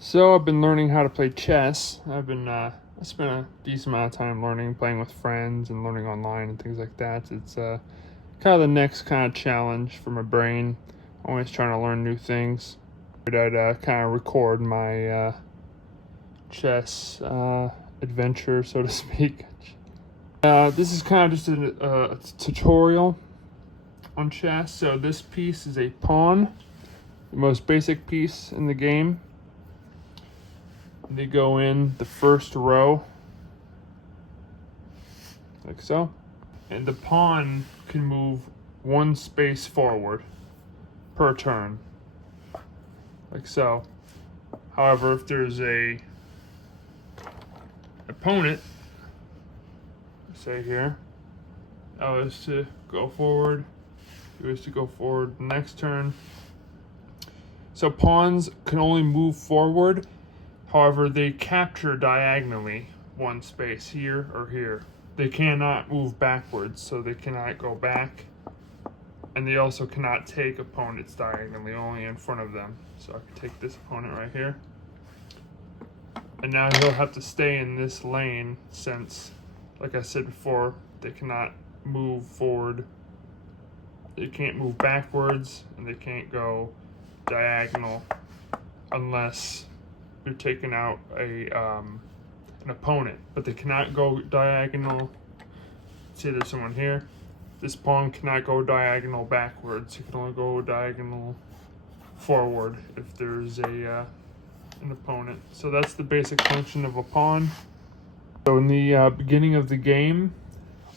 So I've been learning how to play chess. I spent a decent amount of time learning, playing with friends, and learning online and things like that. It's kind of the next kind of challenge for my brain. Always trying to learn new things. I'd kind of record my chess adventure, so to speak. This is kind of just a tutorial on chess. So this piece is a pawn, the most basic piece in the game. They go in the first row, like so. And the pawn can move one space forward per turn, like so. However, if there's a opponent, say here, I was to go forward, he was to go forward the next turn. So pawns can only move forward. However, they capture diagonally one space here or here. They cannot move backwards, so they cannot go back. And they also cannot take opponents diagonally, only in front of them. So I can take this opponent right here. And now he'll have to stay in this lane since, like I said before, they cannot move forward. They can't move backwards, and they can't go diagonal unless you're taking out an opponent, but they cannot go diagonal. See, there's someone here. This pawn cannot go diagonal backwards. It can only go diagonal forward if there's an opponent. So that's the basic function of a pawn. So in the beginning of the game,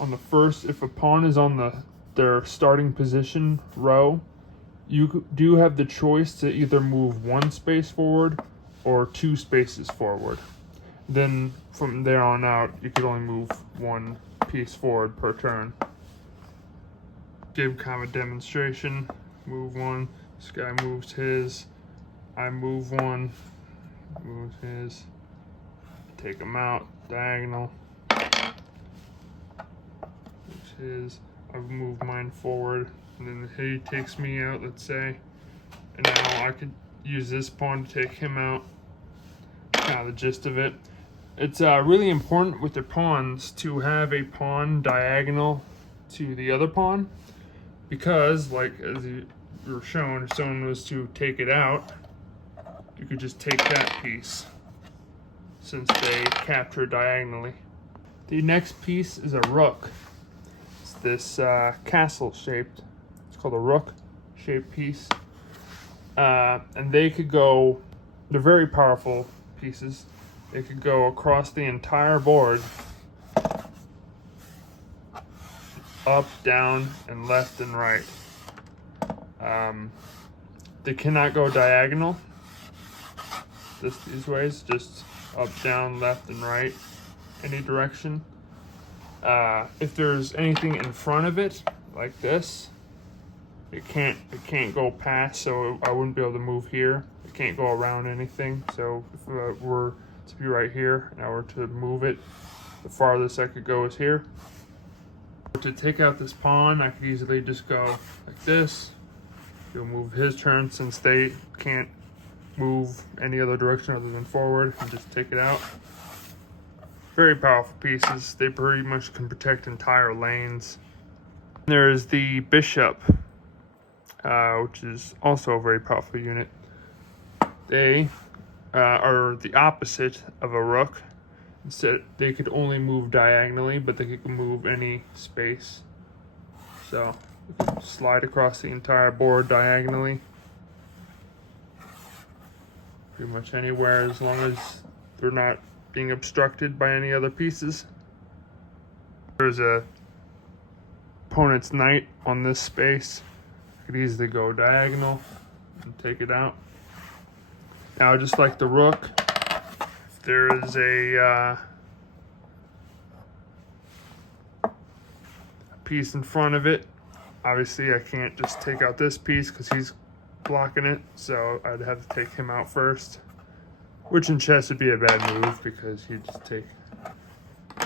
on the first, if a pawn is on their starting position row, you do have the choice to either move one space forward or two spaces forward. Then from there on out, you could only move one piece forward per turn. Give kind of a demonstration. Move one. This guy moves his. I move one. Moves his. Take him out. Diagonal. Moves his. I move mine forward. And then he takes me out, let's say. And now I could use this pawn to take him out. Kind of the gist of it. It's really important with the pawns to have a pawn diagonal to the other pawn, because, like as you were shown, if someone was to take it out, you could just take that piece since they capture diagonally. The next piece is a rook. It's this castle shaped. It's called a rook shaped piece. And they could go, they're very powerful pieces. They could go across the entire board, up, down, and left and right. They cannot go diagonal these ways, just up, down, left, and right, any direction. If there's anything in front of it, like this, it can't go past, so I wouldn't be able to move here. It can't go around anything. So if we're to be right here, and I were to move it, the farthest I could go is here. To take out this pawn, I could easily just go like this. He'll move his turn since they can't move any other direction other than forward, and just take it out. Very powerful pieces. They pretty much can protect entire lanes. There's the bishop, which is also a very powerful unit. They are the opposite of a rook. Instead, they could only move diagonally, but they could move any space. So you can slide across the entire board diagonally, pretty much anywhere, as long as they're not being obstructed by any other pieces. There's a opponent's knight on this space. I could easily go diagonal and take it out. Now, just like the rook, if there is a piece in front of it, obviously I can't just take out this piece because he's blocking it, so I'd have to take him out first, which in chess would be a bad move because you just take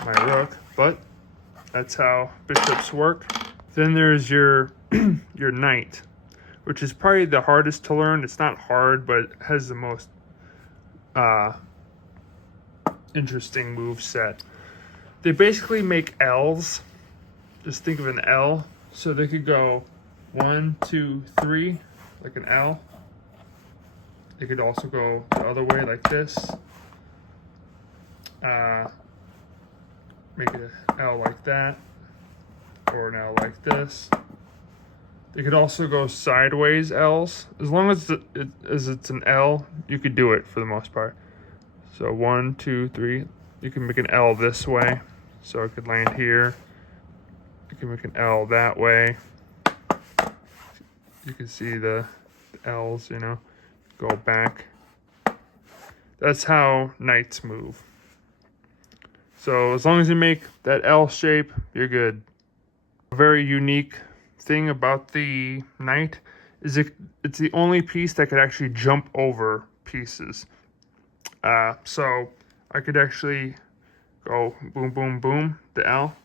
my rook, but that's how bishops work. Then there's your your knight, which is probably the hardest to learn. It's not hard, but it has the most interesting move set. They basically make L's. Just think of an L. So they could go 1, 2, 3, like an L. They could also go the other way like this. Make an L like that, or an L like this. They could also go sideways L's. As long as it's an L, you could do it for the most part. So 1, 2, 3. You can make an L this way, so it could land here. You can make an L that way. You can see the L's, you know, go back. That's how knights move. So as long as you make that L shape, you're good. A very unique thing about the knight is it's the only piece that could actually jump over pieces. So I could actually go boom, boom, boom, the L.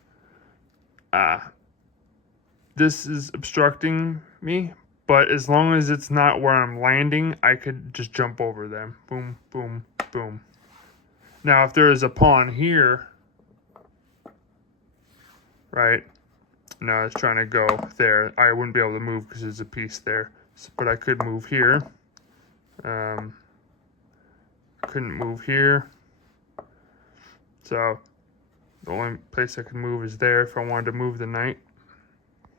This is obstructing me, but as long as it's not where I'm landing, I could just jump over them. Boom, boom, boom. Now, if there is a pawn here, right? No, I was trying to go there. I wouldn't be able to move because there's a piece there. But I could move here. Couldn't move here. So the only place I could move is there if I wanted to move the knight.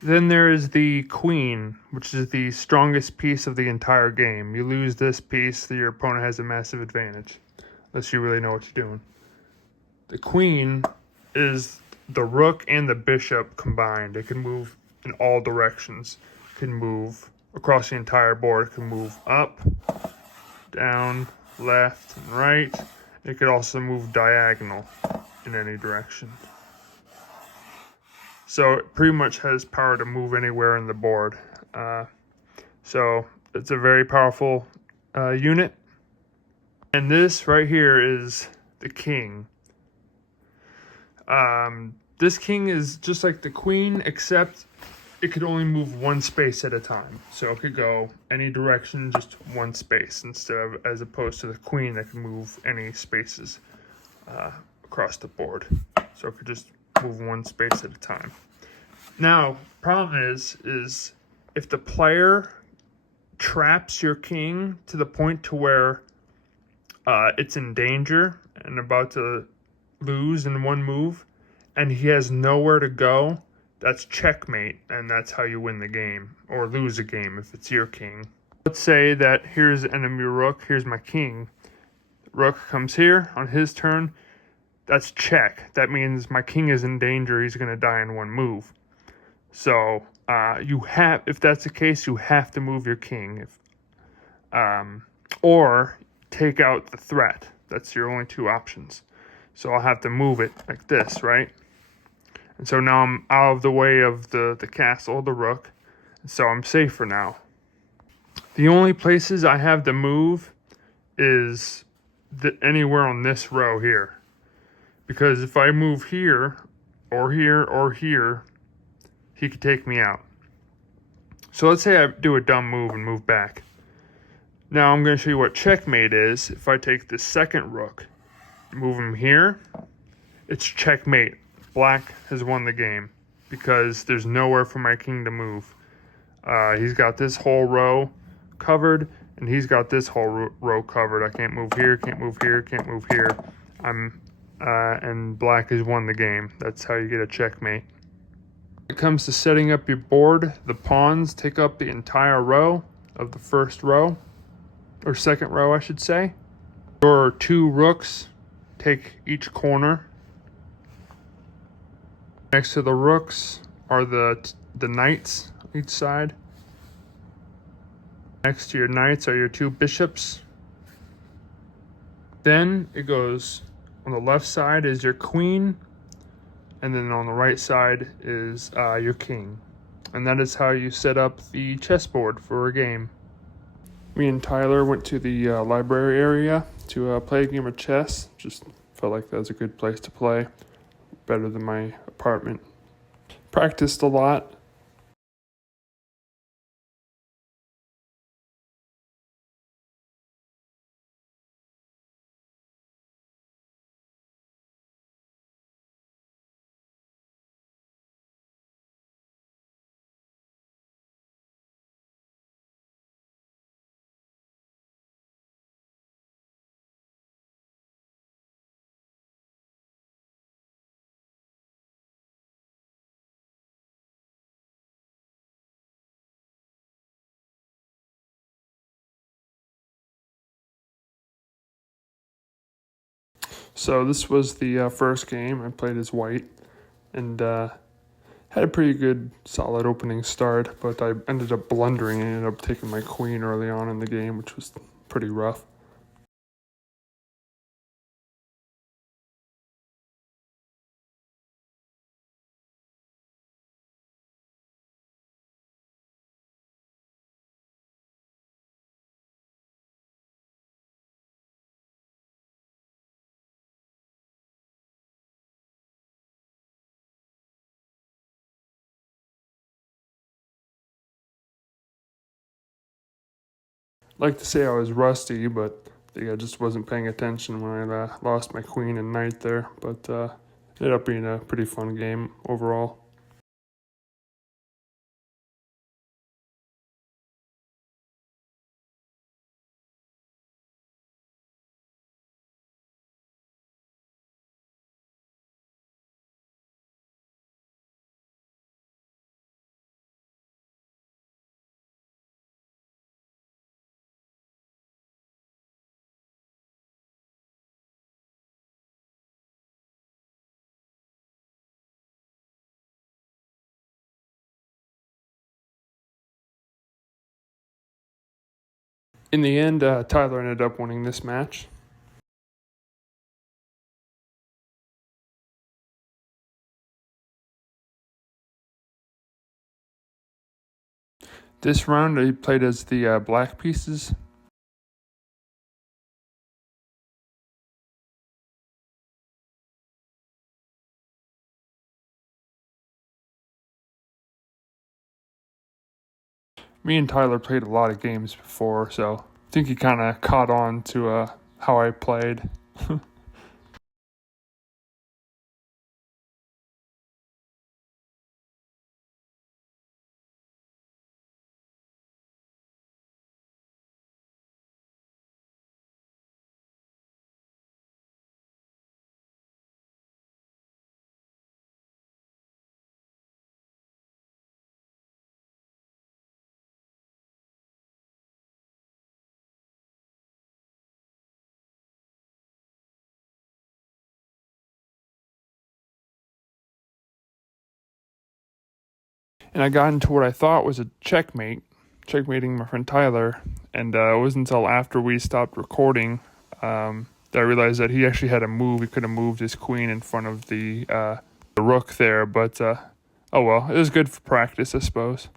Then there is the queen, which is the strongest piece of the entire game. You lose this piece, your opponent has a massive advantage, unless you really know what you're doing. The queen is the rook and the bishop combined. It can move in all directions. It can move across the entire board. It can move up, down, left, and right. It could also move diagonal in any direction. So it pretty much has power to move anywhere in the board. So it's a very powerful unit. And this right here is the king. This king is just like the queen, except it could only move one space at a time. So it could go any direction, just one space, instead of as opposed to the queen that can move any spaces across the board. So it could just move one space at a time. Now, problem is if the player traps your king to the point to where it's in danger and about to lose in one move, and he has nowhere to go, that's checkmate, and that's how you win the game, or lose a game if it's your king. Let's say that here's enemy rook, here's my king. Rook comes here on his turn, that's check. That means my king is in danger, he's going to die in one move. So if that's the case, you have to move your king, or take out the threat. That's your only two options. So I'll have to move it like this, right? And so now I'm out of the way of the castle, the rook, and so I'm safer now. The only places I have to move is anywhere on this row here. Because if I move here, or here, or here, he could take me out. So let's say I do a dumb move and move back. Now I'm going to show you what checkmate is. If I take the second rook, move him here, it's checkmate. Black has won the game because there's nowhere for my king to move. He's got this whole row covered, and he's got this whole row covered. I can't move here, can't move here, can't move here. And black has won the game. That's how you get a checkmate. When it comes to setting up your board, the pawns take up the entire row of the first row, or second row, I should say. Your two rooks take each corner. Next to the rooks are the knights on each side. Next to your knights are your two bishops. Then it goes on the left side is your queen, and then on the right side is your king. And that is how you set up the chessboard for a game. Me and Tyler went to the library area to play a game of chess. Just felt like that was a good place to play. Better than my apartment. Practiced a lot. So this was the first game. I played as white and had a pretty good, solid opening start, but I ended up blundering and ended up taking my queen early on in the game, which was pretty rough. Like to say I was rusty, but I think I just wasn't paying attention when I lost my queen and knight there. But ended up being a pretty fun game overall. In the end, Tyler ended up winning this match. This round, I played as the black pieces. Me and Tyler played a lot of games before, so I think he kind of caught on to how I played. And I got into what I thought was a checkmating my friend Tyler. And it wasn't until after we stopped recording that I realized that he actually had a move. He could have moved his queen in front of the rook there. But oh well, it was good for practice, I suppose.